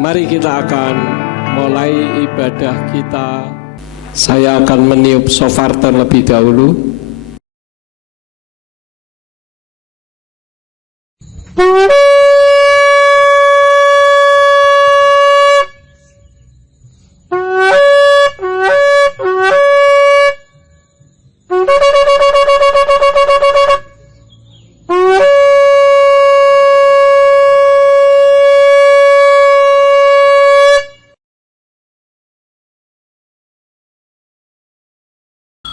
Mari kita akan mulai ibadah kita. Saya akan meniup shofar terlebih dahulu.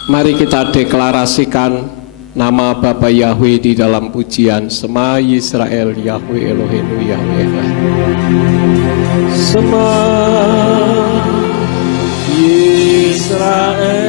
Mari kita deklarasikan nama Bapa Yahweh di dalam pujian Shema Yisrael Yahweh Eloheinu Yahweh Echad. Shema Yisrael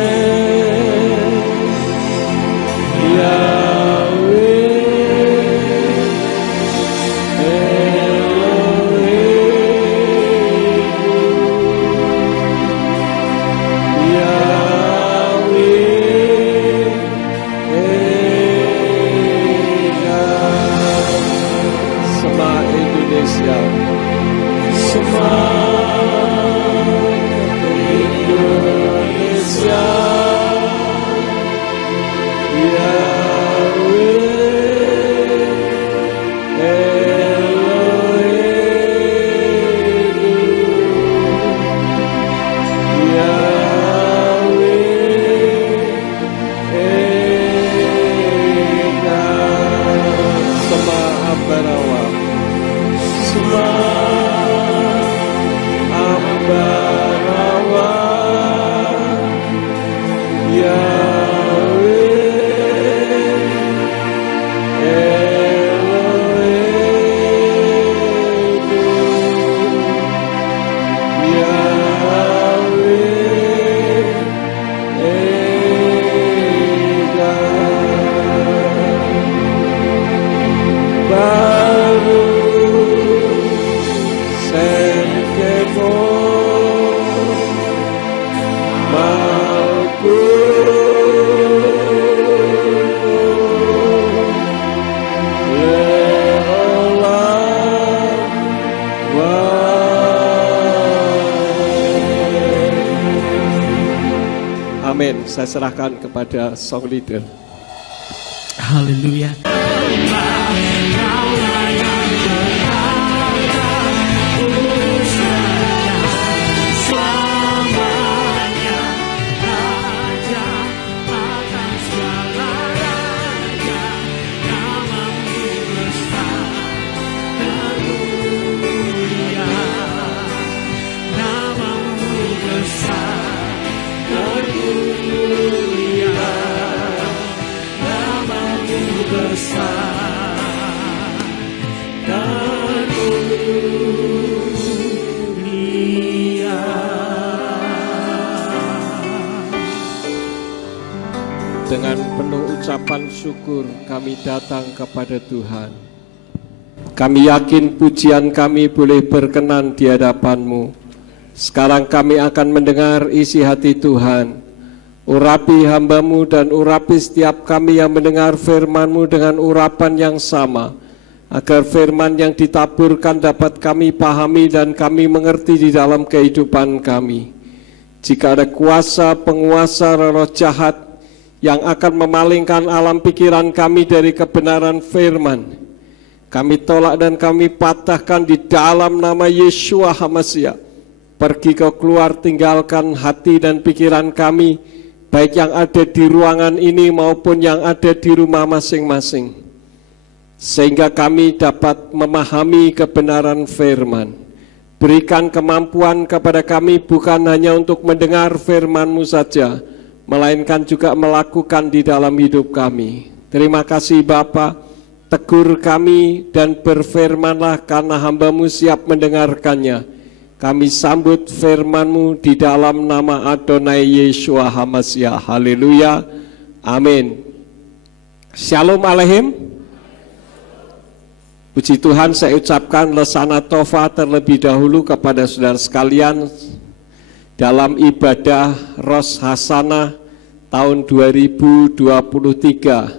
saya serahkan kepada song leader. Haleluya. Dengan penuh ucapan syukur kami datang kepada Tuhan. Kami yakin pujian kami boleh berkenan di hadapan-Mu. Sekarang kami akan mendengar isi hati Tuhan. Urapi hamba-Mu dan urapi setiap kami yang mendengar firman-Mu dengan urapan yang sama, agar firman yang ditaburkan dapat kami pahami dan kami mengerti di dalam kehidupan kami. Jika ada kuasa penguasa roh jahat yang akan memalingkan alam pikiran kami dari kebenaran firman, kami tolak dan kami patahkan di dalam nama Yeshua HaMashiach. Pergi kau keluar, tinggalkan hati dan pikiran kami, baik yang ada di ruangan ini maupun yang ada di rumah masing-masing, sehingga kami dapat memahami kebenaran firman. Berikan kemampuan kepada kami bukan hanya untuk mendengar firman-Mu saja, melainkan juga melakukan di dalam hidup kami. Terima kasih Bapa, tegur kami dan berfirmanlah karena hamba-Mu siap mendengarkannya. Kami sambut firman-Mu di dalam nama Adonai Yeshua HaMashiach. Haleluya, amin. Shalom Aleichem. Puji Tuhan, saya ucapkan Lesana Tova terlebih dahulu kepada saudara sekalian dalam ibadah Rosh Hasanah tahun 2023.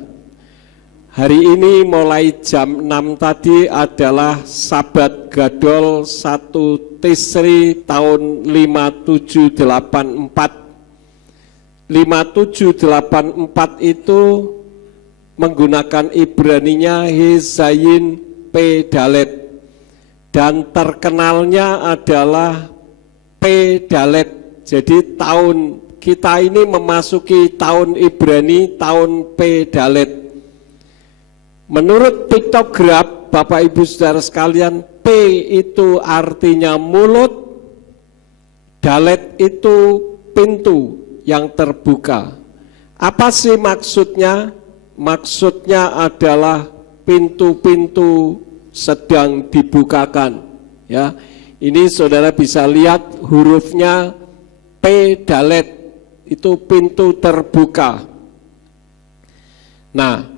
Hari ini mulai jam 6 tadi adalah Sabat Gadol 1 Tisri tahun 5784. 5784 itu menggunakan Ibraninya Hezayin P. Dalet, dan terkenalnya adalah P. Dalet. Jadi tahun kita ini memasuki tahun Ibrani, tahun P. Dalet. Menurut piktograf, Bapak Ibu Saudara sekalian, P itu artinya mulut, Dalet itu pintu yang terbuka. Apa sih maksudnya? Maksudnya adalah pintu-pintu sedang dibukakan. Ya, ini saudara bisa lihat hurufnya P. Dalet, itu pintu terbuka. Nah,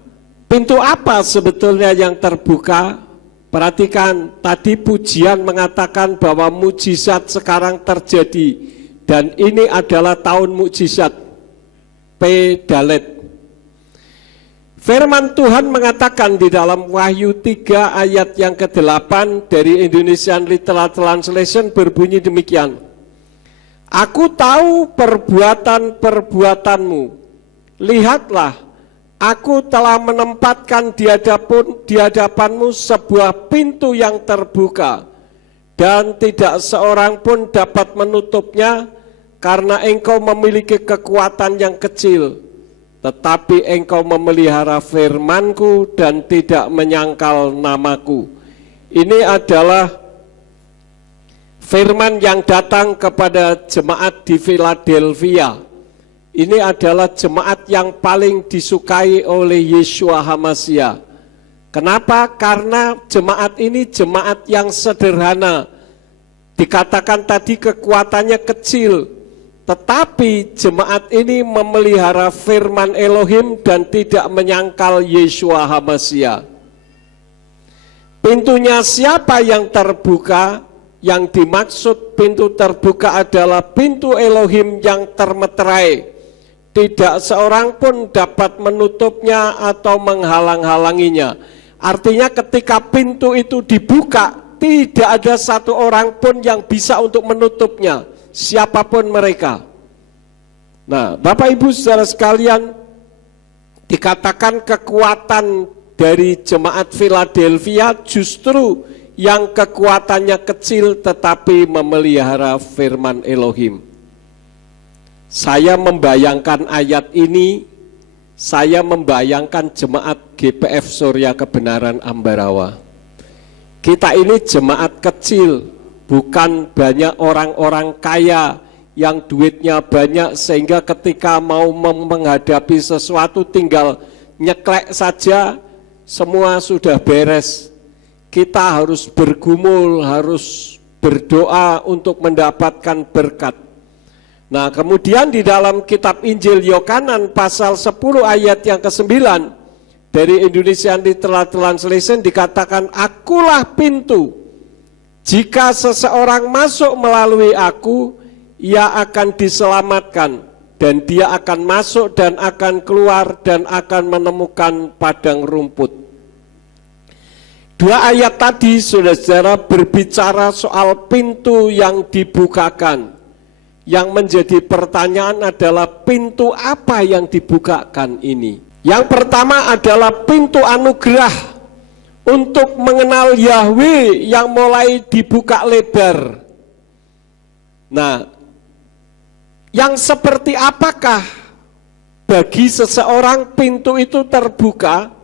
pintu apa sebetulnya yang terbuka? Perhatikan, tadi pujian mengatakan bahwa mukjizat sekarang terjadi, dan ini adalah tahun mukjizat P. Dalet. Firman Tuhan mengatakan di dalam Wahyu 3 ayat yang ke-8 dari Indonesian Literal Translation berbunyi demikian. Aku tahu perbuatan-perbuatanmu. Lihatlah, aku telah menempatkan di hadapanmu sebuah pintu yang terbuka, dan tidak seorang pun dapat menutupnya, karena engkau memiliki kekuatan yang kecil. Tetapi engkau memelihara firmanku dan tidak menyangkal namaku. Ini adalah firman yang datang kepada jemaat di Philadelphia. Ini adalah jemaat yang paling disukai oleh Yeshua HaMashiach. Kenapa? Karena jemaat ini jemaat yang sederhana. Dikatakan tadi kekuatannya kecil, tetapi jemaat ini memelihara firman Elohim dan tidak menyangkal Yeshua HaMashiach. Pintunya siapa yang terbuka? Yang dimaksud pintu terbuka adalah pintu Elohim yang termeterai. Tidak seorang pun dapat menutupnya atau menghalang-halanginya. Artinya ketika pintu itu dibuka, tidak ada satu orang pun yang bisa untuk menutupnya, siapapun mereka. Nah, Bapak Ibu Saudara sekalian, dikatakan kekuatan dari jemaat Philadelphia justru yang kekuatannya kecil tetapi memelihara firman Elohim. Saya membayangkan ayat ini, saya membayangkan jemaat GPF Surya Kebenaran Ambarawa. Kita ini jemaat kecil, bukan banyak orang-orang kaya yang duitnya banyak sehingga ketika mau menghadapi sesuatu tinggal nyeklek saja, semua sudah beres. Kita harus bergumul, harus berdoa untuk mendapatkan berkat. Nah, kemudian di dalam kitab Injil Yohanan pasal 10 ayat yang ke-9 dari Indonesian Literal Translation dikatakan, akulah pintu. Jika seseorang masuk melalui aku, ia akan diselamatkan, dan dia akan masuk dan akan keluar dan akan menemukan padang rumput. Dua ayat tadi, saudara-saudara, berbicara soal pintu yang dibukakan. Yang menjadi pertanyaan adalah pintu apa yang dibukakan ini? Yang pertama adalah pintu anugerah untuk mengenal Yahweh yang mulai dibuka lebar. Nah, yang seperti apakah bagi seseorang pintu itu terbuka?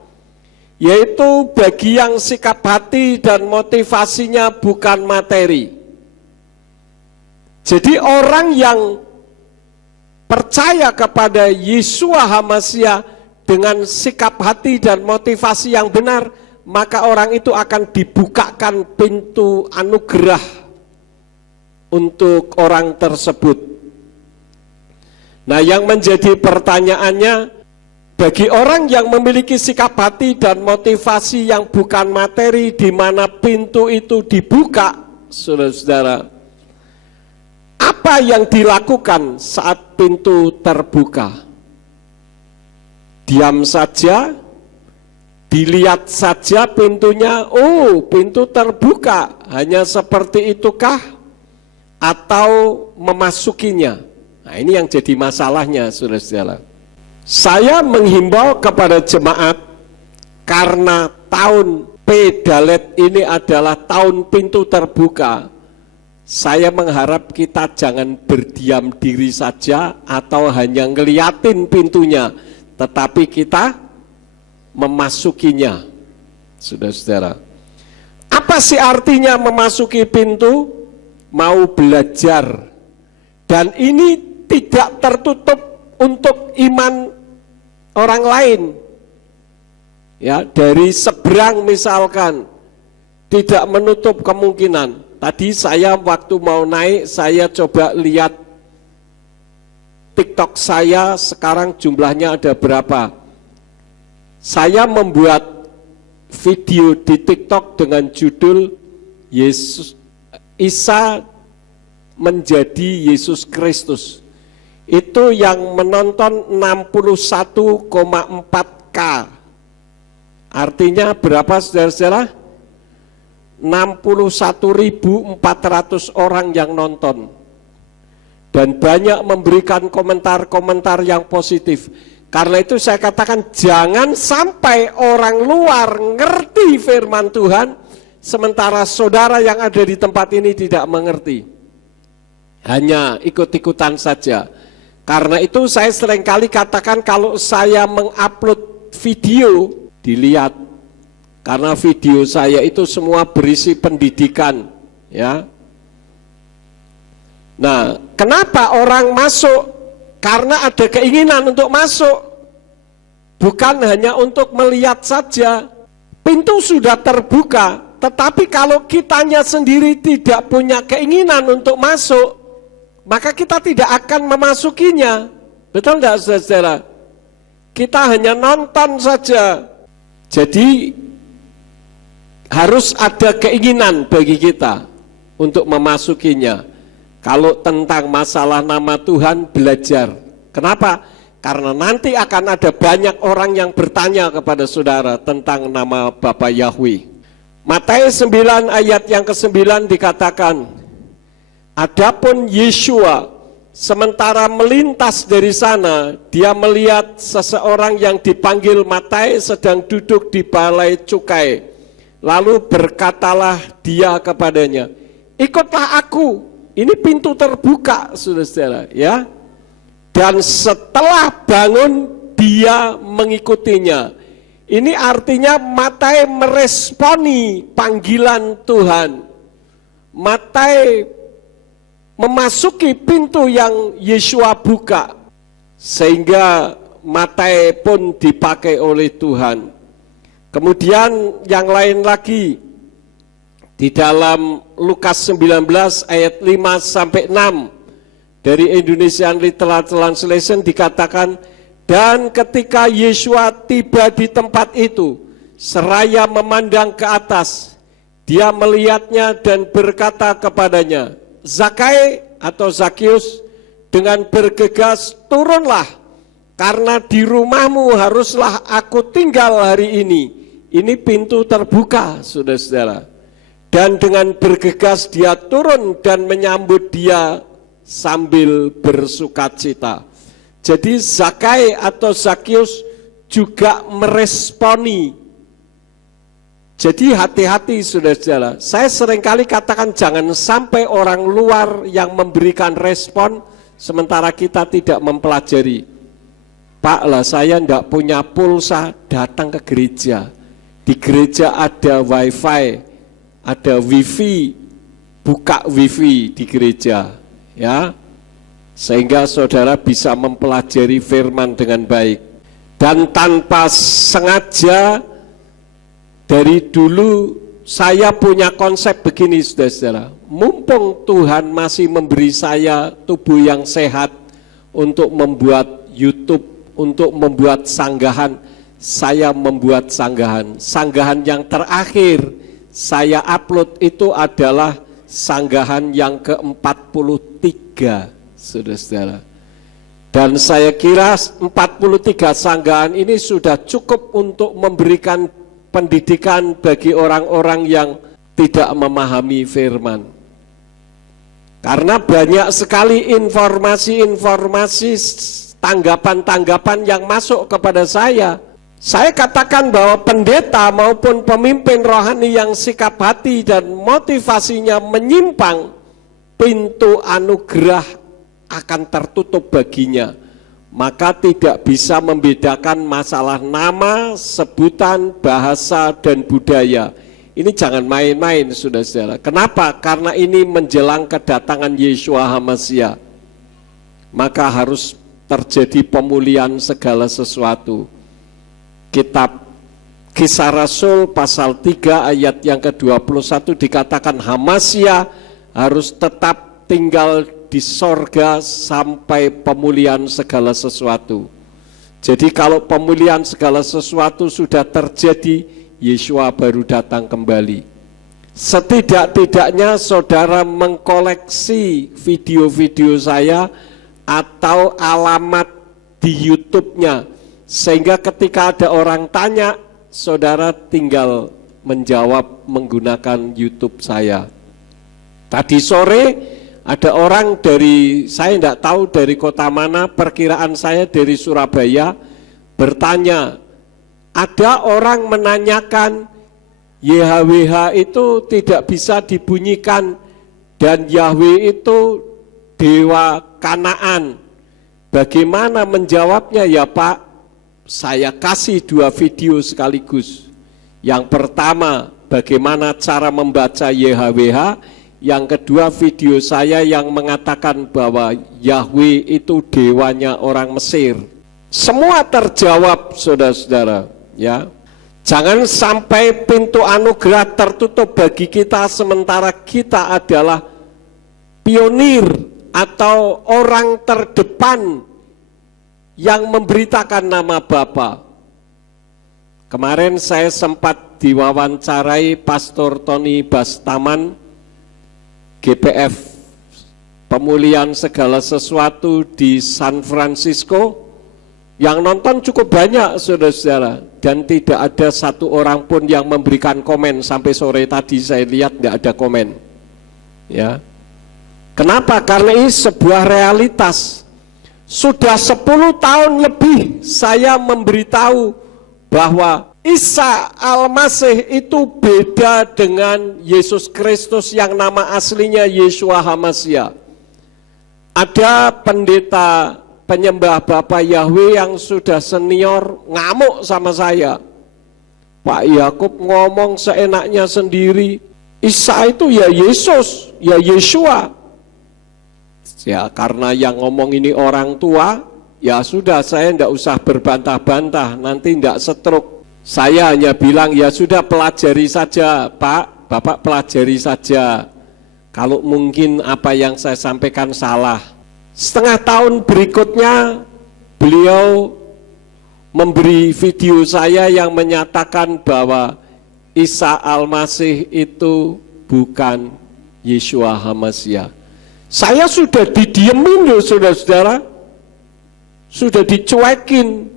Yaitu bagi yang sikap hati dan motivasinya bukan materi. Jadi orang yang percaya kepada Yeshua HaMashiach dengan sikap hati dan motivasi yang benar, maka orang itu akan dibukakan pintu anugerah untuk orang tersebut. Nah, yang menjadi pertanyaannya, bagi orang yang memiliki sikap hati dan motivasi yang bukan materi, di mana pintu itu dibuka, saudara-saudara, apa yang dilakukan saat pintu terbuka? Diam saja, dilihat saja pintunya, oh pintu terbuka, hanya seperti itukah? atau memasukinya. Nah, ini yang jadi masalahnya, saudara-saudara. Saya menghimbau kepada jemaat, karena tahun Pedalet ini adalah tahun pintu terbuka, saya mengharap kita jangan berdiam diri saja atau hanya ngeliatin pintunya, tetapi kita memasukinya. Saudara-saudara, apa sih artinya memasuki pintu? Mau belajar, dan ini tidak tertutup untuk iman orang lain. Ya, dari seberang misalkan, tidak menutup kemungkinan. Tadi saya waktu mau naik, saya coba lihat TikTok saya, sekarang jumlahnya ada berapa. Saya membuat video di TikTok dengan judul Isa menjadi Yesus Kristus. Itu yang menonton 61,4K. Artinya berapa, saudara-saudara? 61.400 orang yang nonton. Dan banyak memberikan komentar-komentar yang positif. Karena itu saya katakan jangan sampai orang luar ngerti firman Tuhan, sementara saudara yang ada di tempat ini tidak mengerti. Hanya ikut-ikutan saja. Karena itu saya seringkali katakan kalau saya mengupload video, dilihat. Karena video saya itu semua berisi pendidikan, ya. Nah, kenapa orang masuk? Karena ada keinginan untuk masuk. Bukan hanya untuk melihat saja. Pintu sudah terbuka, tetapi kalau kitanya sendiri tidak punya keinginan untuk masuk, maka kita tidak akan memasukinya. Betul tidak, saudara? Kita hanya nonton saja. Jadi harus ada keinginan bagi kita untuk memasukinya. Kalau tentang masalah nama Tuhan, belajar. Kenapa? Karena nanti akan ada banyak orang yang bertanya kepada saudara tentang nama Bapa Yahweh. Matius 9 ayat yang ke-9 dikatakan, adapun Yeshua sementara melintas dari sana, dia melihat seseorang yang dipanggil Matai sedang duduk di balai cukai. Lalu berkatalah dia kepadanya, ikutlah aku. Ini pintu terbuka, saudara-saudara, ya. Dan setelah bangun, dia mengikutinya. Ini artinya Matai meresponi panggilan Tuhan. Matai memasuki pintu yang Yeshua buka, sehingga Matai pun dipakai oleh Tuhan. Kemudian yang lain lagi, di dalam Lukas 19 ayat 5-6 dari Indonesian Literal Translation dikatakan, dan ketika Yeshua tiba di tempat itu, seraya memandang ke atas, dia melihatnya dan berkata kepadanya, Zakai atau Zakius, dengan bergegas turunlah, karena di rumahmu haruslah aku tinggal hari ini. Ini pintu terbuka, saudara-saudara. Dan dengan bergegas dia turun dan menyambut dia sambil bersukacita. Jadi Zakai atau Zakius juga meresponi. Jadi hati-hati, saudara-saudara. Saya seringkali katakan jangan sampai orang luar yang memberikan respon sementara kita tidak mempelajari. Pak lah, saya tidak punya pulsa, datang ke gereja. Di gereja ada wifi, ada wifi, buka wifi di gereja, ya, sehingga saudara bisa mempelajari firman dengan baik. Dan tanpa sengaja, dari dulu saya punya konsep begini, saudara-saudara. Mumpung Tuhan masih memberi saya tubuh yang sehat untuk membuat YouTube, untuk membuat sanggahan, saya membuat sanggahan. Sanggahan yang terakhir saya upload itu adalah sanggahan yang ke-43, saudara-saudara. Dan saya kira 43 sanggahan ini sudah cukup untuk memberikan pendidikan bagi orang-orang yang tidak memahami firman. Karena banyak sekali informasi-informasi, tanggapan-tanggapan yang masuk kepada saya. Saya katakan bahwa pendeta maupun pemimpin rohani yang sikap hati dan motivasinya menyimpang, pintu anugerah akan tertutup baginya. Maka tidak bisa membedakan masalah nama, sebutan, bahasa, dan budaya. Ini jangan main-main, saudara-saudara. Kenapa? Karena ini menjelang kedatangan Yeshua HaMashiach. Maka harus terjadi pemulihan segala sesuatu. Kitab Kisah Rasul pasal 3 ayat yang ke-21 dikatakan HaMashiach harus tetap tinggal di sorga sampai pemulihan segala sesuatu. Jadi kalau pemulihan segala sesuatu sudah terjadi, Yeshua baru datang kembali. Setidak-tidaknya saudara mengkoleksi video-video saya atau alamat di YouTube-nya, sehingga ketika ada orang tanya, saudara tinggal menjawab menggunakan YouTube saya. Tadi sore ada orang dari, saya tidak tahu dari kota mana, perkiraan saya dari Surabaya, bertanya, ada orang menanyakan YHWH itu tidak bisa dibunyikan dan Yahweh itu dewa Kanaan. Bagaimana menjawabnya ya Pak? Saya kasih 2 video sekaligus. Yang pertama, bagaimana cara membaca YHWH. Yang kedua, video saya yang mengatakan bahwa Yahweh itu dewanya orang Mesir. Semua terjawab, saudara-saudara. Ya, jangan sampai pintu anugerah tertutup bagi kita sementara kita adalah pionir atau orang terdepan yang memberitakan nama Bapa. Kemarin saya sempat diwawancarai Pastor Tony Bastaman, GPF Pemulihan Segala Sesuatu di San Francisco. Yang nonton cukup banyak, saudara-saudara, dan tidak ada satu orang pun yang memberikan komen. Sampai sore tadi saya lihat tidak ada komen. Ya, kenapa? Karena ini sebuah realitas. Sudah 10 tahun lebih saya memberitahu bahwa Isa Al-Masih itu beda dengan Yesus Kristus yang nama aslinya Yeshua HaMashiach. Ada pendeta penyembah Bapak Yahweh yang sudah senior ngamuk sama saya. Pak Yakub ngomong seenaknya sendiri, Isa itu ya Yesus, ya Yeshua. Ya karena yang ngomong ini orang tua, ya sudah saya tidak usah berbantah-bantah, nanti tidak setruk. Saya hanya bilang ya sudah pelajari saja Pak, Bapak pelajari saja. Kalau mungkin apa yang saya sampaikan salah. Setengah tahun berikutnya beliau memberi video saya yang menyatakan bahwa Isa Al-Masih itu bukan Yeshua HaMashiach. Saya sudah didiemin loh saudara-saudara, sudah dicuekin.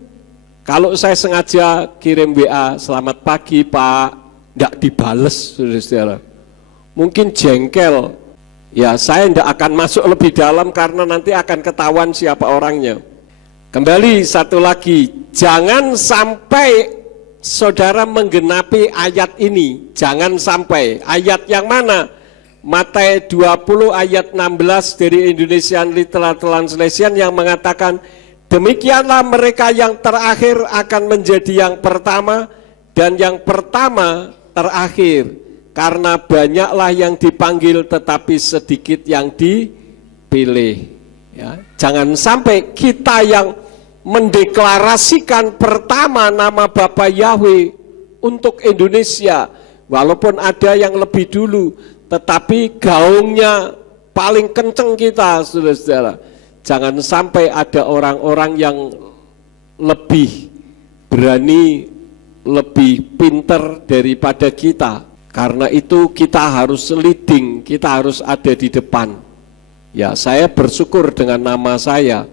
Kalau saya sengaja kirim WA, selamat pagi Pak, tidak dibales saudara-saudara. Mungkin jengkel, ya saya tidak akan masuk lebih dalam karena nanti akan ketahuan siapa orangnya. Kembali satu lagi, jangan sampai saudara menggenapi ayat ini, jangan sampai. Ayat yang mana? Matius 20 ayat 16 dari Indonesian Literal Translation yang mengatakan, demikianlah mereka yang terakhir akan menjadi yang pertama dan yang pertama terakhir, karena banyaklah yang dipanggil tetapi sedikit yang dipilih. Ya, jangan sampai kita yang mendeklarasikan pertama nama Bapa Yahweh untuk Indonesia, walaupun ada yang lebih dulu, tetapi gaungnya paling kenceng kita, saudara-saudara. Jangan sampai ada orang-orang yang lebih berani, lebih pinter daripada kita. Karena itu kita harus leading, kita harus ada di depan. Ya, saya bersyukur dengan nama saya.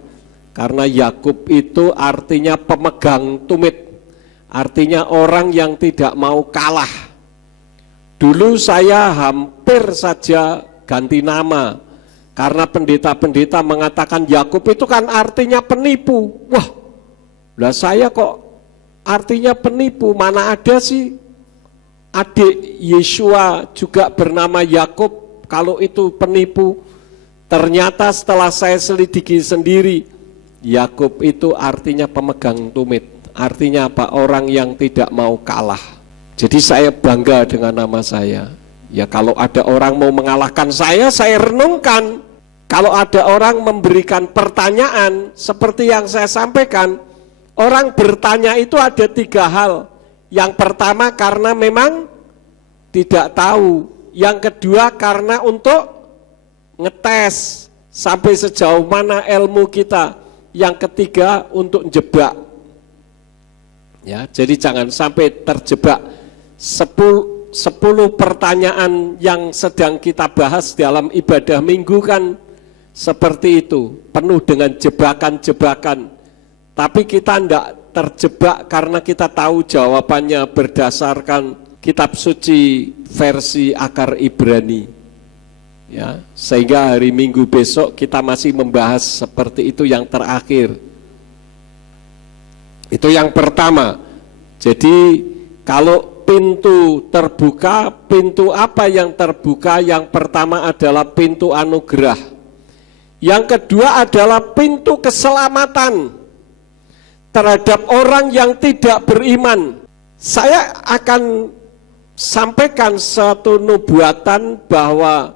Karena Yakub itu artinya pemegang tumit. Artinya orang yang tidak mau kalah. Dulu saya hampir saja ganti nama. Karena pendeta-pendeta mengatakan Yakub itu kan artinya penipu. Wah, lah saya kok artinya penipu, mana ada sih adik Yesua juga bernama Yakub kalau itu penipu. Ternyata setelah saya selidiki sendiri, Yakub itu artinya pemegang tumit. Artinya apa? Orang yang tidak mau kalah. Jadi saya bangga dengan nama saya. Ya kalau ada orang mau mengalahkan saya renungkan. Kalau ada orang memberikan pertanyaan seperti yang saya sampaikan, orang bertanya itu ada 3 hal. Yang pertama karena memang tidak tahu. Yang kedua karena untuk ngetes sampai sejauh mana ilmu kita. Yang ketiga untuk jebak. Ya, jadi jangan sampai terjebak 10 pertanyaan yang sedang kita bahas dalam ibadah minggu kan seperti itu, penuh dengan jebakan-jebakan. Tapi kita tidak terjebak karena kita tahu jawabannya berdasarkan kitab suci versi akar Ibrani. Ya, sehingga hari Minggu besok kita masih membahas seperti itu yang terakhir. Itu yang pertama. Jadi kalau pintu terbuka, pintu apa yang terbuka? Yang pertama adalah pintu anugerah. Yang kedua adalah pintu keselamatan terhadap orang yang tidak beriman. Saya akan sampaikan satu nubuatan bahwa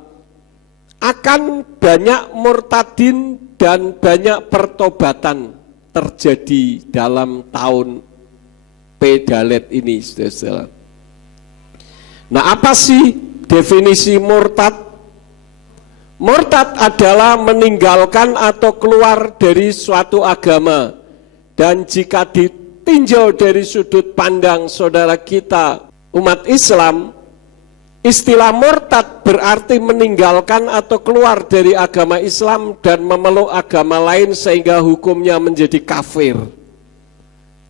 akan banyak murtadin dan banyak pertobatan terjadi dalam tahun Pedalet ini, saudara-saudara. Nah, apa sih definisi murtad? Murtad adalah meninggalkan atau keluar dari suatu agama. Dan jika ditinjau dari sudut pandang saudara kita umat Islam, istilah murtad berarti meninggalkan atau keluar dari agama Islam dan memeluk agama lain sehingga hukumnya menjadi kafir.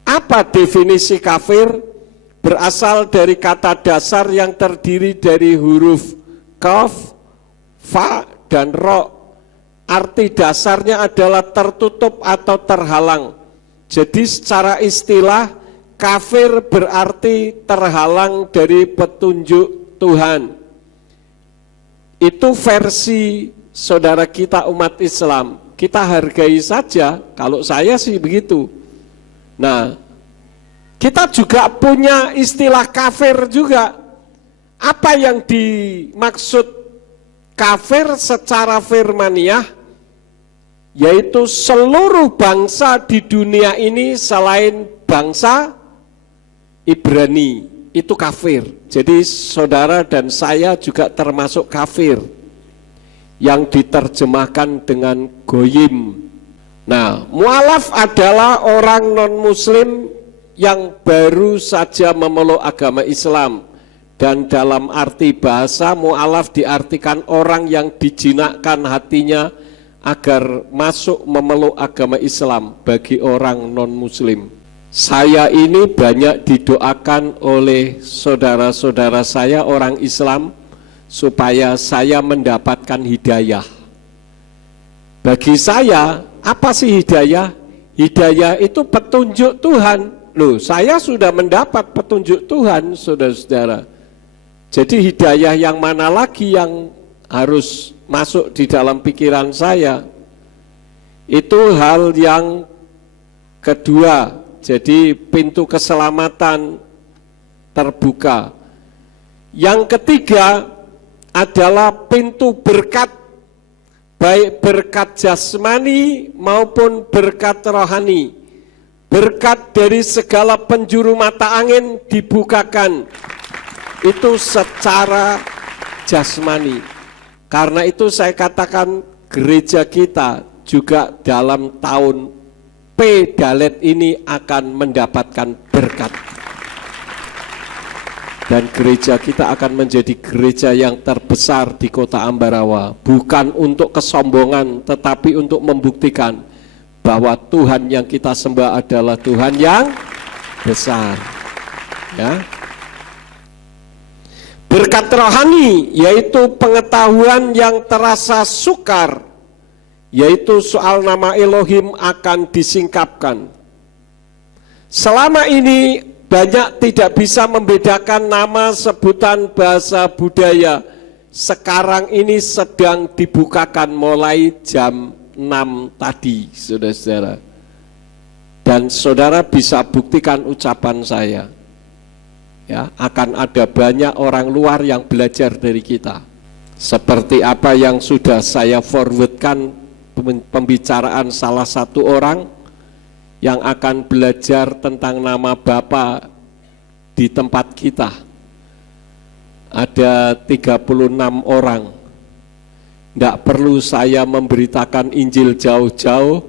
Apa definisi kafir? Berasal dari kata dasar yang terdiri dari huruf kaf, fa, dan ro. Arti dasarnya adalah tertutup atau terhalang. Jadi secara istilah kafir berarti terhalang dari petunjuk Tuhan. Itu versi saudara kita umat Islam. Kita hargai saja, kalau saya sih begitu. Nah, kita juga punya istilah kafir juga. Apa yang dimaksud kafir secara firmaniah? Yaitu seluruh bangsa di dunia ini selain bangsa Ibrani. Itu kafir. Jadi saudara dan saya juga termasuk kafir yang diterjemahkan dengan goyim. Nah, mu'alaf adalah orang non-muslim yang baru saja memeluk agama Islam. Dan dalam arti bahasa, mu'alaf diartikan orang yang dijinakkan hatinya agar masuk memeluk agama Islam bagi orang non-muslim. Saya ini banyak didoakan oleh saudara-saudara saya orang Islam supaya saya mendapatkan hidayah. Bagi saya, apa sih hidayah? Hidayah itu petunjuk Tuhan. Loh, saya sudah mendapat petunjuk Tuhan, saudara-saudara. Jadi hidayah yang mana lagi yang harus masuk di dalam pikiran saya? Itu hal yang kedua. Jadi pintu keselamatan terbuka. Yang ketiga adalah pintu berkat, baik berkat jasmani maupun berkat rohani. Berkat dari segala penjuru mata angin dibukakan. Itu secara jasmani. Karena itu saya katakan gereja kita juga dalam tahun Pedalet ini akan mendapatkan berkat. Dan gereja kita akan menjadi gereja yang terbesar di kota Ambarawa. Bukan untuk kesombongan, tetapi untuk membuktikan bahwa Tuhan yang kita sembah adalah Tuhan yang besar. Ya. Berkat rohani, yaitu pengetahuan yang terasa sukar, yaitu soal nama Elohim akan disingkapkan. Selama ini banyak tidak bisa membedakan nama sebutan bahasa budaya. Sekarang ini sedang dibukakan mulai jam 6 tadi, saudara-saudara. Dan saudara bisa buktikan ucapan saya. Ya, akan ada banyak orang luar yang belajar dari kita. Seperti apa yang sudah saya forwardkan pembicaraan salah satu orang yang akan belajar tentang nama Bapa di tempat kita. Ada 36 orang. Tidak perlu saya memberitakan Injil jauh-jauh,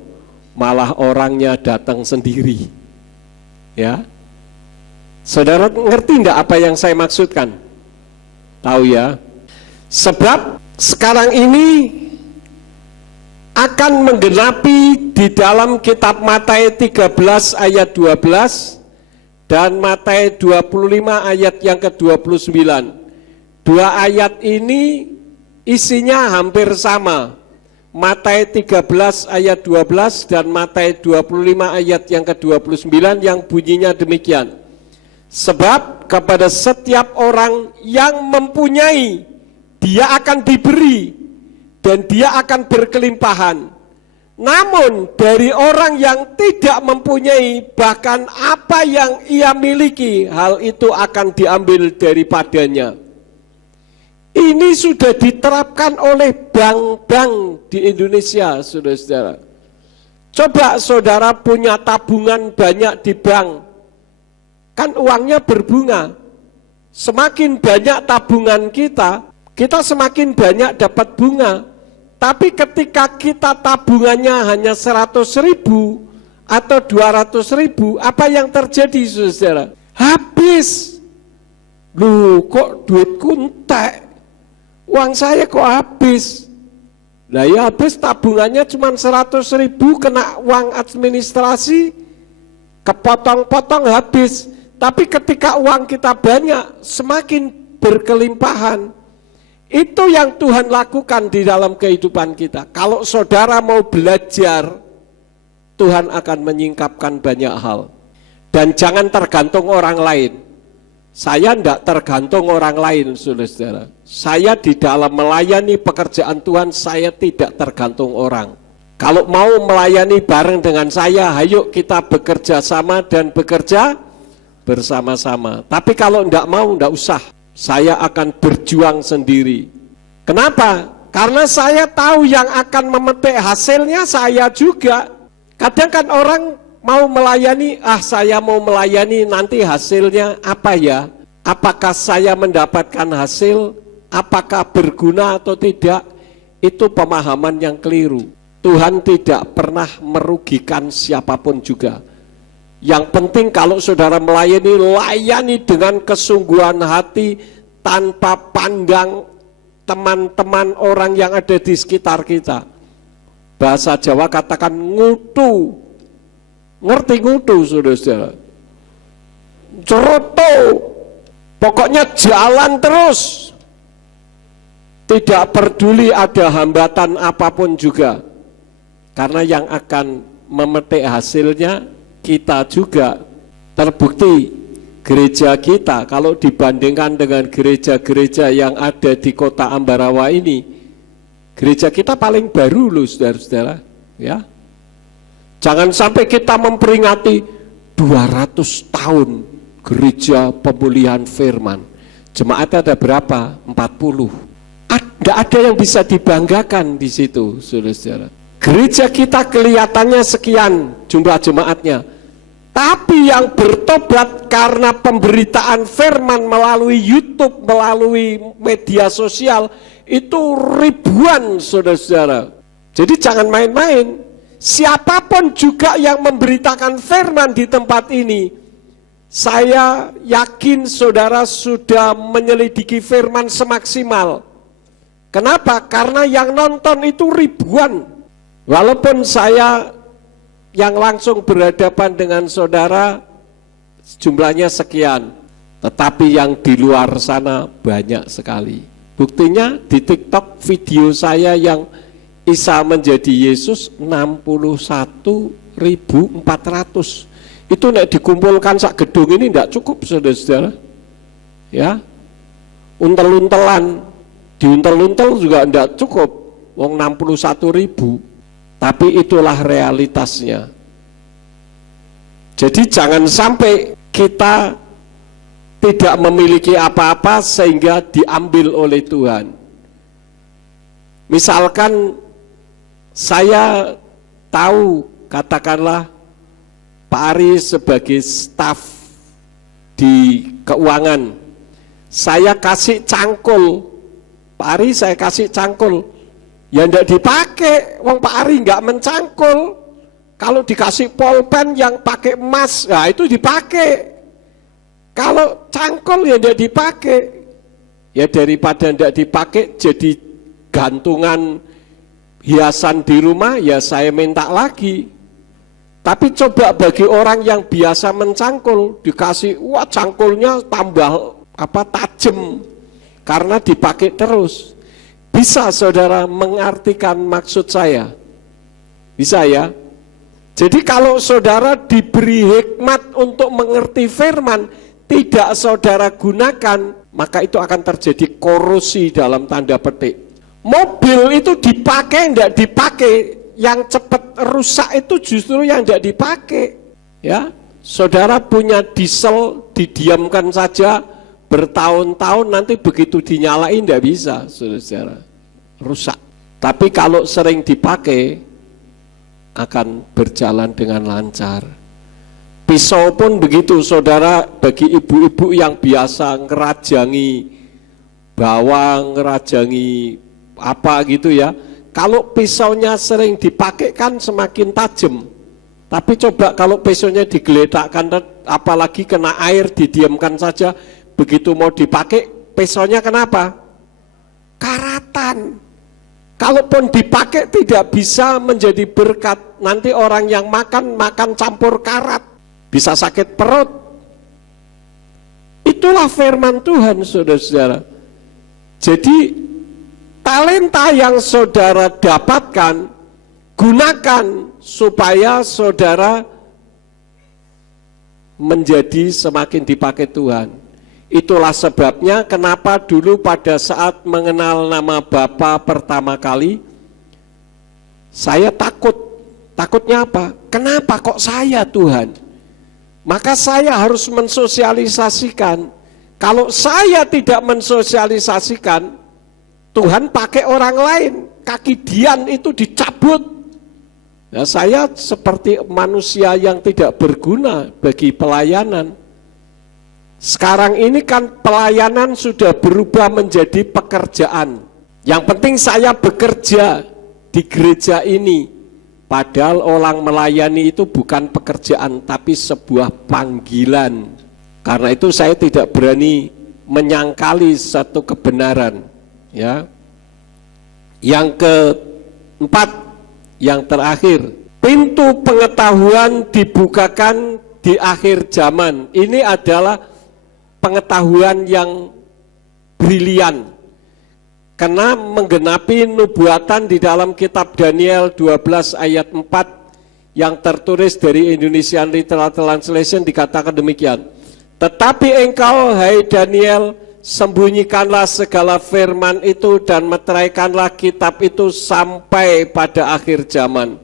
malah orangnya datang sendiri. Ya, saudara ngerti enggak apa yang saya maksudkan? Tahu ya? Sebab sekarang ini akan menggenapi di dalam kitab Matius 13 ayat 12 dan Matius 25 ayat yang ke-29. Dua ayat ini isinya hampir sama. Matius 13 ayat 12 dan Matius 25 ayat yang ke-29 yang bunyinya demikian. Sebab kepada setiap orang yang mempunyai, dia akan diberi, dan dia akan berkelimpahan. Namun dari orang yang tidak mempunyai, bahkan apa yang ia miliki, hal itu akan diambil daripadanya. Ini sudah diterapkan oleh bank-bank di Indonesia, saudara-saudara. Coba saudara punya tabungan banyak di bank, kan uangnya berbunga. Semakin banyak tabungan kita semakin banyak dapat bunga. Tapi ketika kita tabungannya hanya 100.000 atau 200.000, apa yang terjadi, saudara? Habis. Loh, kok duitku entek? Uang saya kok habis? Nah ya habis, tabungannya cuma 100.000, kena uang administrasi, kepotong-potong habis. Tapi ketika uang kita banyak, semakin berkelimpahan. Itu yang Tuhan lakukan di dalam kehidupan kita. Kalau saudara mau belajar, Tuhan akan menyingkapkan banyak hal. Dan jangan tergantung orang lain. Saya tidak tergantung orang lain, saudara-saudara. Saya di dalam melayani pekerjaan Tuhan, saya tidak tergantung orang. Kalau mau melayani bareng dengan saya, ayo kita bekerja sama dan bekerja bersama-sama. Tapi kalau tidak mau, tidak usah. Saya akan berjuang sendiri. Kenapa? Karena saya tahu yang akan memetik hasilnya saya juga. Kadang kan orang mau melayani, saya mau melayani, nanti hasilnya apa ya? Apakah saya mendapatkan hasil? Apakah berguna atau tidak? Itu pemahaman yang keliru. Tuhan tidak pernah merugikan siapapun juga. Yang penting kalau saudara melayani, layani dengan kesungguhan hati, tanpa pandang teman-teman orang yang ada di sekitar kita. Bahasa Jawa katakan ngutu. Ngerti ngutu, saudara-saudara? Ceroto. Pokoknya jalan terus. Tidak peduli ada hambatan apapun juga. Karena yang akan memetik hasilnya kita juga. Terbukti gereja kita kalau dibandingkan dengan gereja-gereja yang ada di kota Ambarawa ini, gereja kita paling baru loh, saudara-saudara, ya. Jangan sampai kita memperingati 200 tahun gereja pemulihan firman. Jemaatnya ada berapa? 40. Tidak ada yang bisa dibanggakan di situ, saudara-saudara. Gereja kita kelihatannya sekian jumlah jemaatnya, tapi yang bertobat karena pemberitaan firman melalui YouTube, melalui media sosial, itu ribuan, saudara-saudara. Jadi jangan main-main. Siapapun juga yang memberitakan firman di tempat ini, saya yakin saudara sudah menyelidiki firman semaksimal. Kenapa? Karena yang nonton itu ribuan. Walaupun saya yang langsung berhadapan dengan saudara jumlahnya sekian, Tetapi yang di luar sana banyak sekali. Buktinya di TikTok video saya yang Isa menjadi Yesus 61.400. Itu nek dikumpulkan sak gedung ini tidak cukup, saudara-saudara. Ya, untel-untelan, diuntel-untel juga tidak cukup. Wong 61.000. Tapi itulah realitasnya. Jadi jangan sampai kita tidak memiliki apa-apa sehingga diambil oleh Tuhan. Misalkan saya tahu, katakanlah Pak Ari sebagai staf di keuangan, saya kasih cangkul, Pak Ari saya kasih cangkul, ya enggak dipakai, wong Pak Ari enggak mencangkul. Kalau dikasih pulpen yang pakai emas, nah itu dipakai. Kalau cangkul ya enggak dipakai. Ya daripada enggak dipakai jadi gantungan hiasan di rumah, ya saya minta lagi. Tapi coba bagi orang yang biasa mencangkul, dikasih, wah cangkulnya tambah tajam karena dipakai terus. Bisa saudara mengartikan maksud saya? Bisa ya? Jadi kalau saudara diberi hikmat untuk mengerti firman, tidak saudara gunakan, maka itu akan terjadi korosi dalam tanda petik. Mobil itu dipakai, tidak dipakai, yang cepat rusak itu justru yang tidak dipakai. Ya, saudara punya diesel, didiamkan saja bertahun-tahun, nanti begitu dinyalain tidak bisa, saudara, rusak. Tapi kalau sering dipakai, akan berjalan dengan lancar. Pisau pun begitu, saudara, bagi ibu-ibu yang biasa ngerajangi bawang, ngerajangi apa gitu ya, kalau pisaunya sering dipakai kan semakin tajam. Tapi coba kalau pisaunya digeletakkan, apalagi kena air, didiamkan saja, begitu mau dipakai, pisaunya kenapa? Karatan. Kalaupun dipakai tidak bisa menjadi berkat. Nanti orang yang makan campur karat, bisa sakit perut. Itulah firman Tuhan, saudara-saudara. Jadi talenta yang saudara dapatkan, gunakan supaya saudara menjadi semakin dipakai Tuhan. Itulah sebabnya kenapa dulu pada saat mengenal nama Bapa pertama kali, saya takut. Takutnya apa? Kenapa kok saya, Tuhan? Maka saya harus mensosialisasikan. Kalau saya tidak mensosialisasikan, Tuhan pakai orang lain, kaki Dian itu dicabut. Nah, saya seperti manusia yang tidak berguna bagi pelayanan. Sekarang ini kan pelayanan sudah berubah menjadi pekerjaan. Yang penting saya bekerja di gereja ini. Padahal orang melayani itu bukan pekerjaan, tapi sebuah panggilan. Karena itu saya tidak berani menyangkali satu kebenaran. Ya. Yang keempat, yang terakhir, pintu pengetahuan dibukakan di akhir zaman. Ini adalah pengetahuan yang brilian, karena menggenapi nubuatan di dalam kitab Daniel 12 ayat 4 yang tertulis dari Indonesian Literal Translation, dikatakan demikian. Tetapi engkau, hai Daniel, sembunyikanlah segala firman itu dan meteraikanlah kitab itu sampai pada akhir zaman.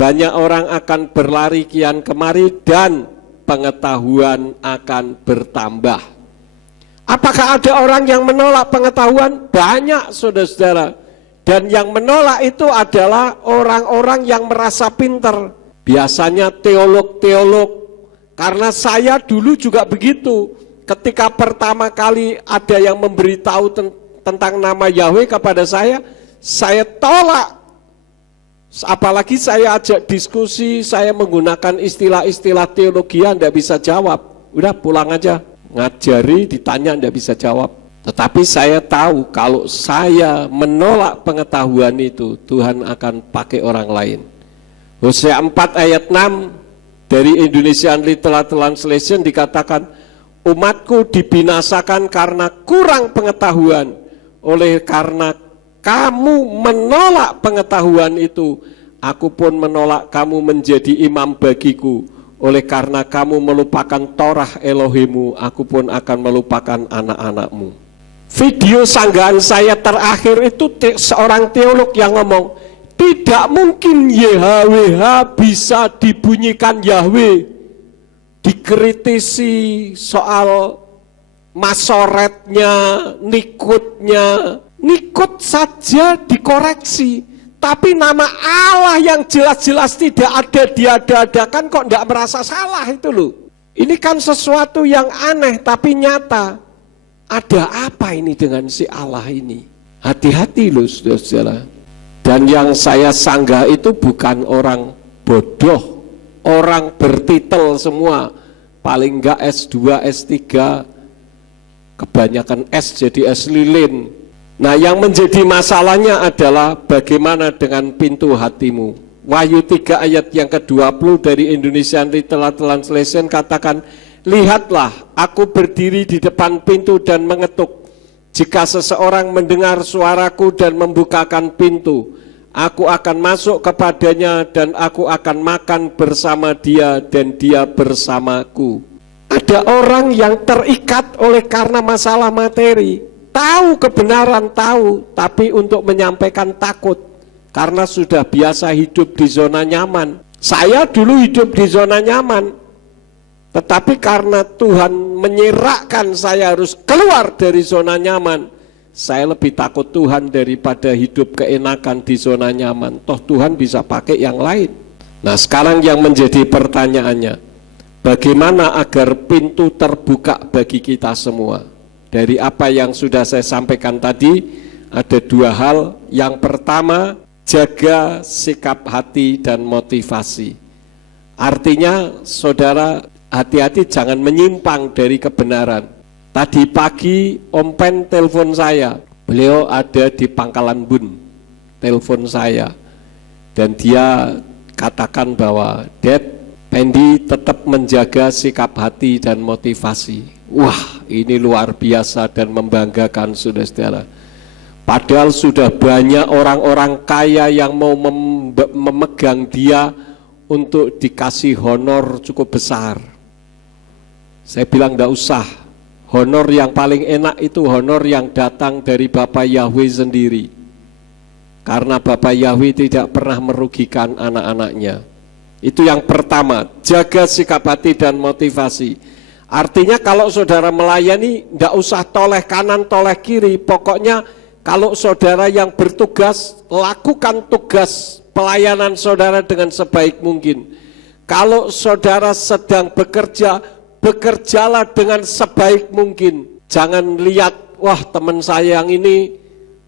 Banyak orang akan berlari kian kemari dan pengetahuan akan bertambah. Apakah ada orang yang menolak pengetahuan? Banyak, saudara-saudara. Dan yang menolak itu adalah orang-orang yang merasa pintar. Biasanya teolog-teolog. Karena saya dulu juga begitu. Ketika pertama kali ada yang memberitahu tentang nama Yahweh kepada saya tolak. Apalagi saya ajak diskusi, saya menggunakan istilah-istilah teologian, tidak bisa jawab. Udah pulang aja. Ngajari, ditanya tidak bisa jawab. Tetapi saya tahu kalau saya menolak pengetahuan itu, Tuhan akan pakai orang lain. Hosea 4 ayat 6 dari Indonesian Literal Translation dikatakan, Umatku dibinasakan karena kurang pengetahuan. Oleh karena kamu menolak pengetahuan itu, aku pun menolak kamu menjadi imam bagiku. Oleh karena kamu melupakan Torah Elohimu, aku pun akan melupakan anak-anakmu. Video sanggahan saya terakhir itu seorang teolog yang ngomong, tidak mungkin YHWH bisa dibunyikan Yahweh. Dikritisi soal masoretnya, nikutnya, nikut saja dikoreksi. Tapi nama Allah yang jelas-jelas tidak ada diada-adakan kok tidak merasa salah itu loh. Ini kan sesuatu yang aneh tapi nyata. Ada apa ini dengan si Allah ini? Hati-hati loh saudara. Dan yang saya sanggah itu bukan orang bodoh, orang bertitel semua, paling enggak S2, S3, kebanyakan S jadi S lilin. Nah, yang menjadi masalahnya adalah bagaimana dengan pintu hatimu. Wahyu 3 ayat yang ke-20 dari Indonesian Literal Translation katakan, lihatlah, aku berdiri di depan pintu dan mengetuk. Jika seseorang mendengar suaraku dan membukakan pintu, aku akan masuk kepadanya dan aku akan makan bersama dia dan dia bersamaku. Ada orang yang terikat oleh karena masalah materi. Tahu kebenaran, tahu, tapi untuk menyampaikan takut. Karena sudah biasa hidup di zona nyaman. Saya dulu hidup di zona nyaman. Tetapi karena Tuhan menyerakkan saya harus keluar dari zona nyaman, saya lebih takut Tuhan daripada hidup keenakan di zona nyaman. Toh Tuhan bisa pakai yang lain. Nah, sekarang yang menjadi pertanyaannya, bagaimana agar pintu terbuka bagi kita semua? Dari apa yang sudah saya sampaikan tadi, ada dua hal. Yang pertama, jaga sikap hati dan motivasi. Artinya, saudara, hati-hati jangan menyimpang dari kebenaran. Tadi pagi Om Pen telepon saya, beliau ada di Pangkalan Bun, telepon saya, dan dia katakan bahwa Dad, Pendi tetap menjaga sikap hati dan motivasi. Wah, ini luar biasa dan membanggakan saudara-saudara. Padahal sudah banyak orang-orang kaya yang mau memegang dia untuk dikasih honor cukup besar. Saya bilang enggak usah. Honor yang paling enak itu honor yang datang dari Bapak Yahweh sendiri. Karena Bapak Yahweh tidak pernah merugikan anak-anaknya. Itu yang pertama, jaga sikap hati dan motivasi. Artinya kalau saudara melayani, enggak usah toleh kanan, toleh kiri. Pokoknya kalau saudara yang bertugas, lakukan tugas pelayanan saudara dengan sebaik mungkin. Kalau saudara sedang bekerja, bekerjalah dengan sebaik mungkin. Jangan lihat, wah teman saya yang ini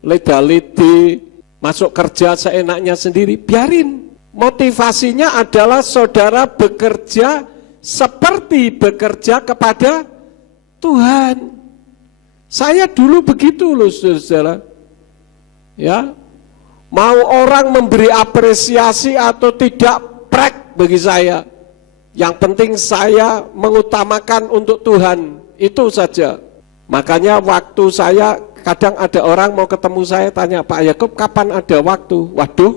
leda-lede, masuk kerja seenaknya sendiri. Biarin. Motivasinya adalah saudara bekerja seperti bekerja kepada Tuhan. Saya dulu begitu loh saudara. Ya, mau orang memberi apresiasi atau tidak prek bagi saya. Yang penting saya mengutamakan untuk Tuhan, itu saja. Makanya waktu saya, kadang ada orang mau ketemu saya tanya, Pak Yakub kapan ada waktu? Waduh,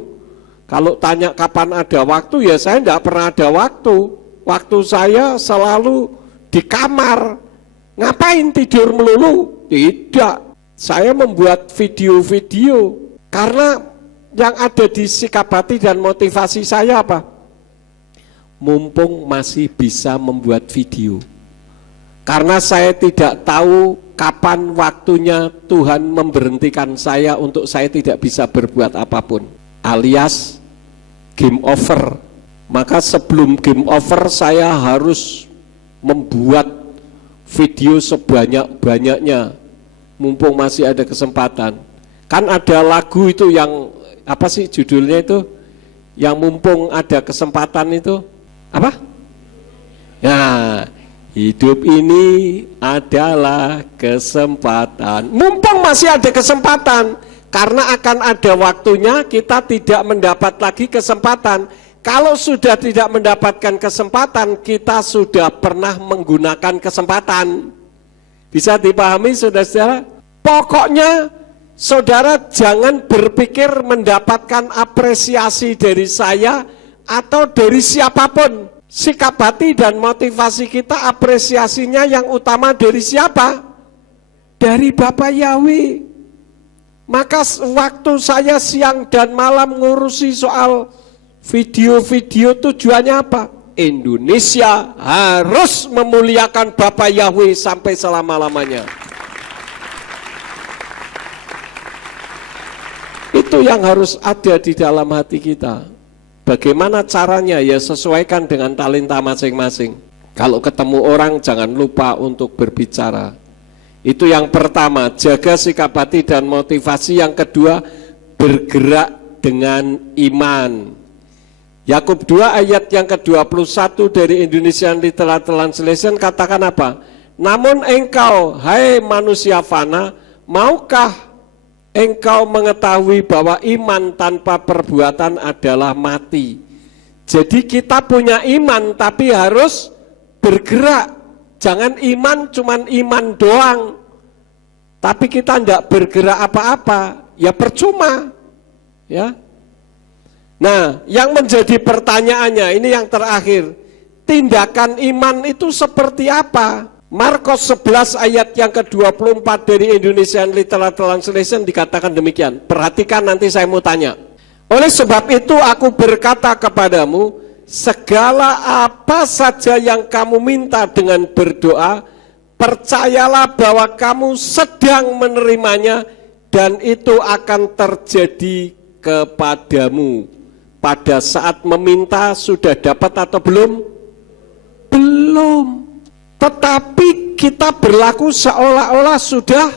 kalau tanya kapan ada waktu ya saya tidak pernah ada waktu. Waktu saya selalu di kamar. Ngapain tidur melulu? Tidak. Saya membuat video-video. Karena yang ada di sikap hati dan motivasi saya apa? Mumpung masih bisa membuat video. Karena saya tidak tahu kapan waktunya Tuhan memberhentikan saya untuk saya tidak bisa berbuat apapun. Alias game over. Maka sebelum game over saya harus membuat video sebanyak-banyaknya. Mumpung masih ada kesempatan. Kan ada lagu itu yang apa sih judulnya itu? Yang mumpung ada kesempatan itu apa? Nah, hidup ini adalah kesempatan. Mumpung masih ada kesempatan, karena akan ada waktunya kita tidak mendapat lagi kesempatan. Kalau sudah tidak mendapatkan kesempatan, kita sudah pernah menggunakan kesempatan. Bisa dipahami saudara-saudara? Pokoknya saudara jangan berpikir mendapatkan apresiasi dari saya atau dari siapapun. Sikap hati dan motivasi kita, apresiasinya yang utama dari siapa? Dari Bapak Yahweh. Maka waktu saya siang dan malam ngurusi soal video-video, tujuannya apa? Indonesia harus memuliakan Bapak Yahweh sampai selama-lamanya. Itu yang harus ada di dalam hati kita. Bagaimana caranya? Ya sesuaikan dengan talenta masing-masing. Kalau ketemu orang jangan lupa untuk berbicara. Itu yang pertama, jaga sikap hati dan motivasi. Yang kedua, bergerak dengan iman. Yakub 2 ayat yang ke-21 dari Indonesian Literal Translation katakan apa? Namun engkau, hai manusia fana, maukah engkau mengetahui bahwa iman tanpa perbuatan adalah mati? Jadi kita punya iman tapi harus bergerak. Jangan iman cuman iman doang, tapi kita tidak bergerak apa-apa, ya percuma. Ya. Nah, yang menjadi pertanyaannya, ini yang terakhir, tindakan iman itu seperti apa? Markus 11 ayat yang ke-24 dari Indonesian Literal Translation dikatakan demikian. Perhatikan, nanti saya mau tanya. Oleh sebab itu aku berkata kepadamu, segala apa saja yang kamu minta dengan berdoa, percayalah bahwa kamu sedang menerimanya dan itu akan terjadi kepadamu. Pada saat meminta sudah dapat atau belum? Belum. Tetapi kita berlaku seolah-olah sudah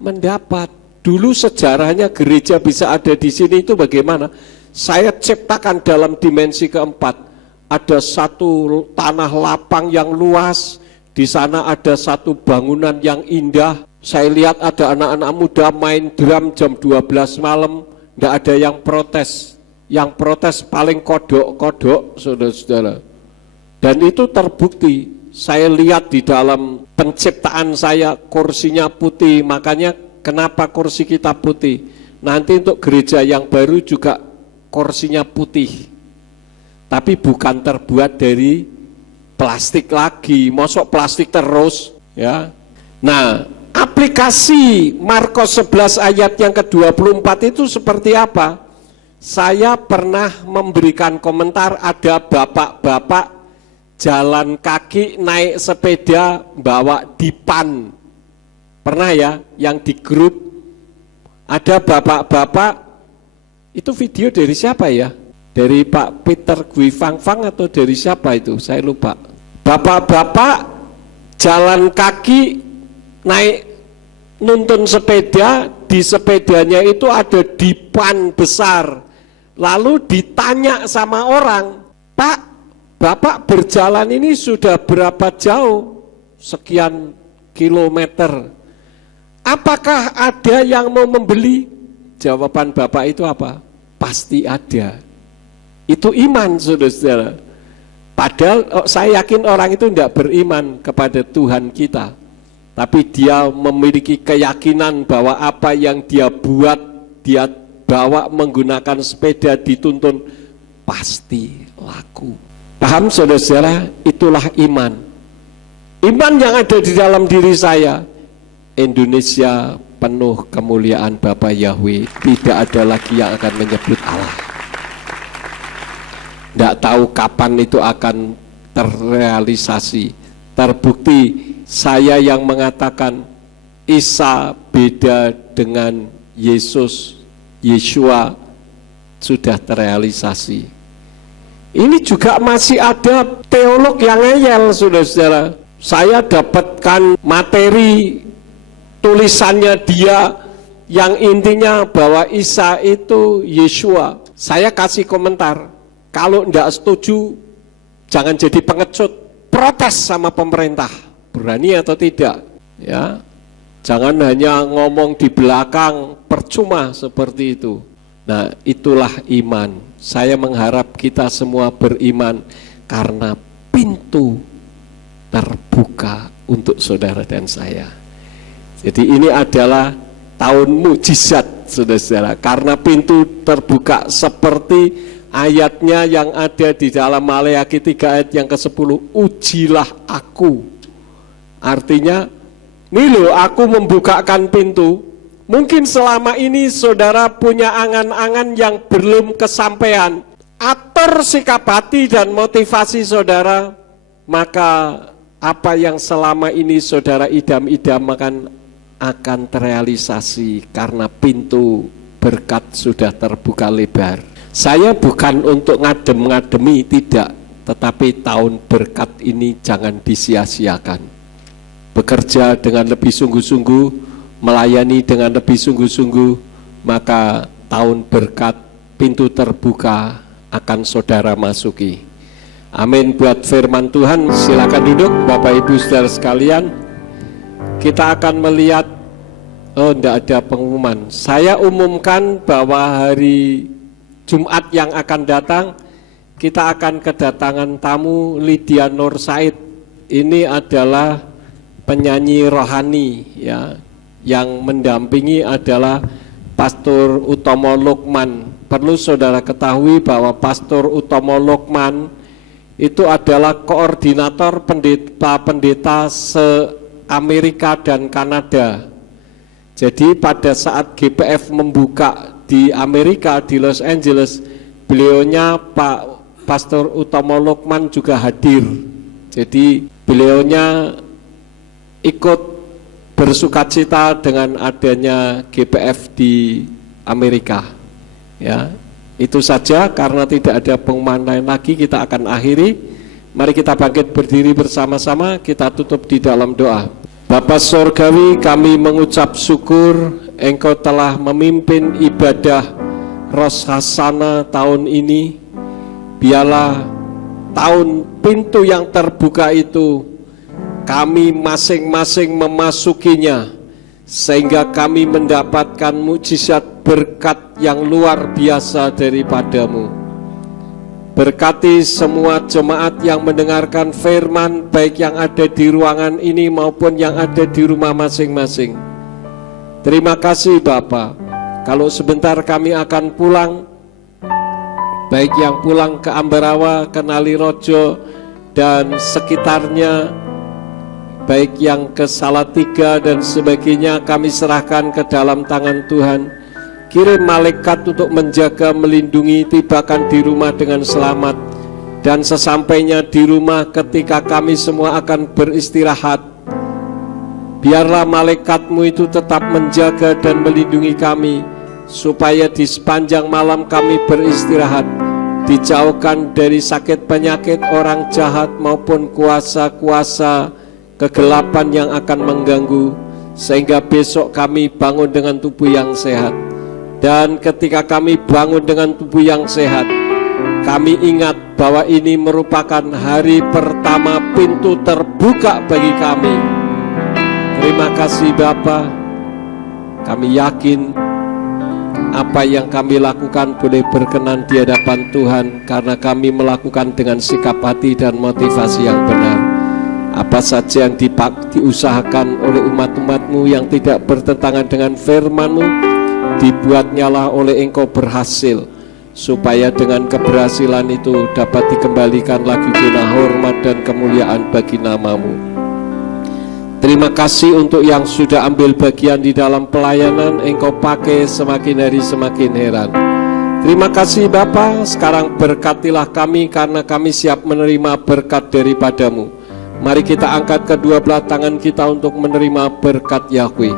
mendapat. Dulu sejarahnya gereja bisa ada di sini itu bagaimana? Saya ciptakan dalam dimensi keempat. Ada satu tanah lapang yang luas, di sana ada satu bangunan yang indah. Saya lihat ada anak-anak muda main drum jam 12 malam, tidak ada yang protes. Yang protes paling kodok-kodok, saudara-saudara. Dan itu terbukti. Saya lihat di dalam penciptaan saya kursinya putih, makanya kenapa kursi kita putih? Nanti untuk gereja yang baru juga kursinya putih, tapi bukan terbuat dari plastik lagi. Mosok plastik terus, ya. Nah, aplikasi Markus 11 ayat yang ke-24 itu seperti apa? Saya pernah memberikan komentar, ada bapak-bapak jalan kaki naik sepeda bawa dipan. Pernah ya, yang di grup ada bapak-bapak, itu video dari siapa ya? Dari Pak Peter Gui Fang Fang atau dari siapa itu? Saya lupa. Bapak-bapak jalan kaki naik nuntun sepeda, di sepedanya itu ada dipan besar. Lalu ditanya sama orang, Pak, Bapak berjalan ini sudah berapa jauh? Sekian kilometer. Apakah ada yang mau membeli? Jawaban Bapak itu apa? Pasti ada. Itu iman, saudara-saudara. Padahal saya yakin orang itu tidak beriman kepada Tuhan kita. Tapi dia memiliki keyakinan bahwa apa yang dia buat, dia bawa menggunakan sepeda dituntun, pasti laku. Paham saudara-saudara? Itulah iman. Iman yang ada di dalam diri saya. Indonesia penuh kemuliaan Bapa Yahweh. Tidak ada lagi yang akan menyebut Allah. Tidak tahu kapan itu akan terrealisasi. Terbukti saya yang mengatakan Isa beda dengan Yesus, Yeshua sudah terrealisasi. Ini juga masih ada teolog yang ngeyel, saudara-saudara. Saya dapatkan materi tulisannya dia yang intinya bahwa Isa itu Yeshua. Saya kasih komentar, kalau tidak setuju jangan jadi pengecut, protes sama pemerintah, berani atau tidak, ya. Jangan hanya ngomong di belakang, percuma seperti itu. Nah, itulah iman. Saya mengharap kita semua beriman karena pintu terbuka untuk saudara dan saya. Jadi ini adalah tahun mujizat, saudara-saudara, karena pintu terbuka seperti ayatnya yang ada di dalam Maleakhi 3 ayat yang ke-10, ujilah aku. Artinya, Milo, aku membukakan pintu. Mungkin selama ini saudara punya angan-angan yang belum kesampaian. Atur sikap hati dan motivasi saudara, maka apa yang selama ini saudara idam-idamkan akan terrealisasi karena pintu berkat sudah terbuka lebar. Saya bukan untuk ngadem-ngademi, tidak. Tetapi tahun berkat ini jangan disia-siakan. Bekerja dengan lebih sungguh-sungguh, melayani dengan lebih sungguh-sungguh, maka tahun berkat pintu terbuka akan saudara masuki. Amin buat firman Tuhan. Silakan duduk Bapak Ibu saudara sekalian. Kita akan melihat, tidak ada pengumuman. Saya umumkan bahwa hari Jumat yang akan datang kita akan kedatangan tamu Lydia Nur Said. Ini adalah penyanyi rohani, ya. Yang mendampingi adalah Pastor Utomo Lukman. Perlu saudara ketahui bahwa Pastor Utomo Lukman itu adalah koordinator pendeta se-Amerika dan Kanada. Jadi pada saat GPF membuka di Amerika, di Los Angeles, beliaunya Pak Pastor Utomo Lukman juga hadir. Jadi beliaunya ikut bersukacita dengan adanya GPF di Amerika. Ya, itu saja, karena tidak ada pengumuman lain lagi kita akan akhiri. Mari kita bangkit berdiri bersama-sama, kita tutup di dalam doa. Bapa Sorgawi, kami mengucap syukur Engkau telah memimpin ibadah Rosh Hashanah tahun ini. Biarlah tahun pintu yang terbuka itu kami masing-masing memasukinya, sehingga kami mendapatkan mukjizat berkat yang luar biasa daripadamu. Berkati semua jemaat yang mendengarkan firman, baik yang ada di ruangan ini maupun yang ada di rumah masing-masing. Terima kasih Bapa. Kalau sebentar kami akan pulang, baik yang pulang ke Ambarawa, ke Nalirojo dan sekitarnya, baik yang ke Salatiga dan sebagainya, kami serahkan ke dalam tangan Tuhan. Kirim malaikat untuk menjaga, melindungi, tibakan di rumah dengan selamat. Dan sesampainya di rumah, ketika kami semua akan beristirahat, biarlah malaikat-Mu itu tetap menjaga dan melindungi kami, supaya di sepanjang malam kami beristirahat, dijauhkan dari sakit penyakit, orang jahat maupun kuasa-kuasa kegelapan yang akan mengganggu, sehingga besok kami bangun dengan tubuh yang sehat. Dan ketika kami bangun dengan tubuh yang sehat, kami ingat bahwa ini merupakan hari pertama pintu terbuka bagi kami. Terima kasih Bapa. Kami yakin apa yang kami lakukan boleh berkenan di hadapan Tuhan, karena kami melakukan dengan sikap hati dan motivasi yang benar. Apa saja yang diusahakan oleh umat-umat-Mu yang tidak bertentangan dengan firman-Mu, dibuatnyalah oleh Engkau berhasil, supaya dengan keberhasilan itu dapat dikembalikan lagi guna hormat dan kemuliaan bagi nama-Mu. Terima kasih untuk yang sudah ambil bagian di dalam pelayanan, Engkau pakai semakin hari semakin heran. Terima kasih Bapa. Sekarang berkatilah kami, karena kami siap menerima berkat daripada-Mu. Mari kita angkat kedua belah tangan kita untuk menerima berkat Yahweh.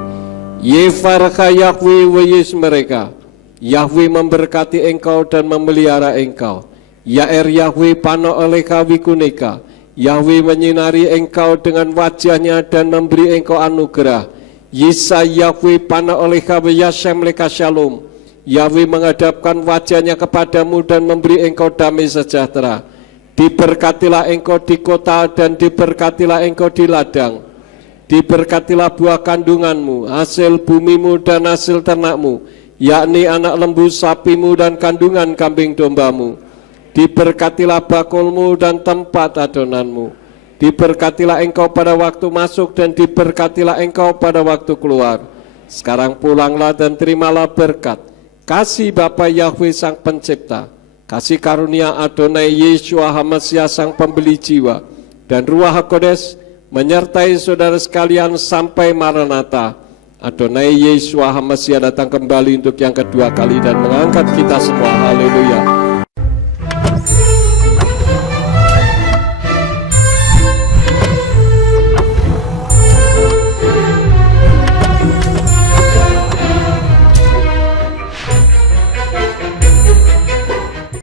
Yefarka Yahweh weyes mereka. Yahweh memberkati engkau dan memelihara engkau. Yaer Yahweh pano oleka wikuneka. Yahweh menyinari engkau dengan wajahnya dan memberi engkau anugerah. Yisa Yahweh pano oleka weyashem leka shalom. Yahweh menghadapkan wajahnya kepadamu dan memberi engkau damai sejahtera. Diberkatilah engkau di kota dan diberkatilah engkau di ladang. Diberkatilah buah kandunganmu, hasil bumimu dan hasil ternakmu. yakni anak lembu sapimu dan kandungan kambing dombamu. Diberkatilah bakulmu dan tempat adonanmu. Diberkatilah engkau pada waktu masuk dan diberkatilah engkau pada waktu keluar. Sekarang pulanglah dan terimalah berkat kasih Bapa Yahweh Sang Pencipta, kasih karunia Adonai Yeshua HaMasiah Sang Pembeli jiwa, dan Ruach HaKodes menyertai saudara sekalian sampai Maranatha. Adonai Yeshua HaMasiah datang kembali untuk yang kedua kali dan mengangkat kita semua. Haleluya.